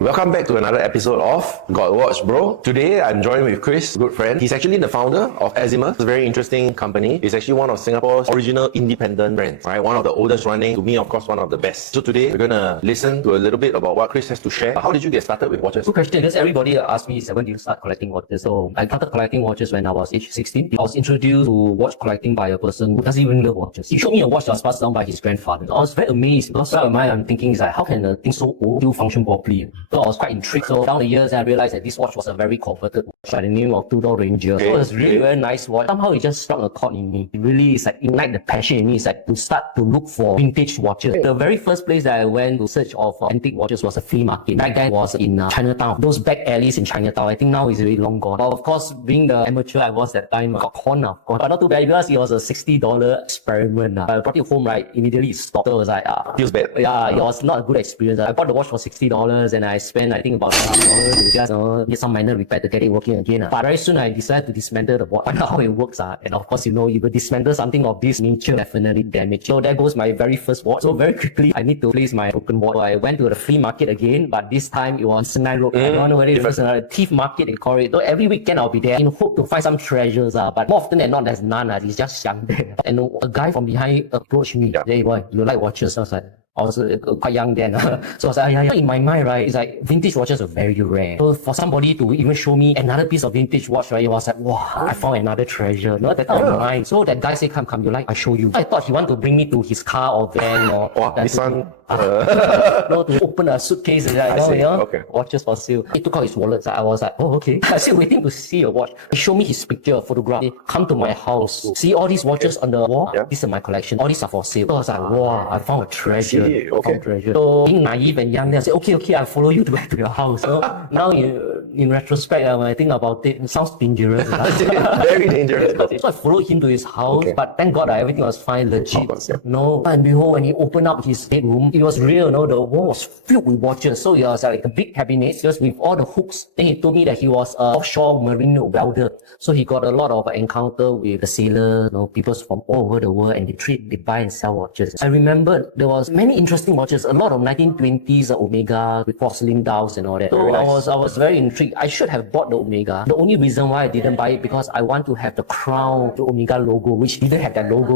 Welcome back to another episode of Got Watch Bro. Today I'm joined with Chris, good friend. He's actually the founder of Azimuth. It's a very interesting company. It's actually one of Singapore's original independent brands, right? One of the oldest running, to me of course one of the best. So today we're gonna listen to a little bit about what Chris has to share. How did you get started with watches? Good question, because everybody asked me, when do you start collecting watches? So I started collecting watches when I was age 16. I was introduced to watch collecting by a person who doesn't even love watches. He showed me a watch that was passed down by his grandfather. I was very amazed because in my mind I'm thinking is like, how can a thing so old still function properly? So I was quite intrigued. So down the years I realized that this watch was a very coveted watch by the name of Tudor Ranger. Okay. So it was really very nice watch. Somehow it just struck a chord in me. It really is like ignite the passion in me. It's like to start to look for vintage watches. The very first place that I went to search of antique watches was a flea market. That guy was in Chinatown. Those back alleys in Chinatown. I think now it's really long gone. But of course, being the amateur I was that time, I got conned of course. But not too bad because it was a $60 experiment. I brought it home, right? Immediately it stopped. So it was like, Feels bad. Yeah, it was not a good experience. I bought the watch for $60 and I spent, I think, about $1 to just get some minor repair to get it working again. But very soon I decided to dismantle the watch, find out how it works. And of course, you know, you will dismantle something of this nature, definitely damage. So there goes my very first watch. So very quickly, I need to replace my broken watch. So I went to the flea market again, but this time it was Senai Road. I don't know whether it was a thief market, they call it. So every weekend I'll be there in hope to find some treasures. But more often than not, there's none. It's just young there. And a guy from behind approached me. Yeah. Hey boy, you like watches? I was like, I was quite young then. So I was like, yeah. In my mind, right, it's like vintage watches are very rare. So for somebody to even show me another piece of vintage watch, right, it was like, wow, I found another treasure. You know, that time of mind. So that guy said, come, you like, I show you. I thought he wanted to bring me to his car or van or this one. no, to open a suitcase and Okay. watches for sale. He took out his wallet. I was like, oh, okay. I still waiting to see a watch. He showed me his picture, a photograph. He come to my house. See all these watches on the wall? Yeah. This is my collection. All these are for sale. So I was like, wow, I found a treasure. Okay. Treasure. So being naive and young, I said, okay, I'll follow you back to your house. So now in retrospect, when I think about it sounds dangerous. Very dangerous. So I followed him to his house, but thank God everything was fine, legit. Course, yeah. No, and behold, when he opened up his bedroom, it was real, the wall was filled with watches. So it was like a big cabinet just with all the hooks. Then he told me that he was an offshore marine welder. So he got a lot of encounter with the sailors, people from all over the world, and they buy and sell watches. I remember there was many interesting watches, a lot of 1920s Omega with porcelain dials and all that. So I was very intrigued. I should have bought the Omega. The only reason why I didn't buy it because I want to have the crown, the Omega logo, which didn't have that logo.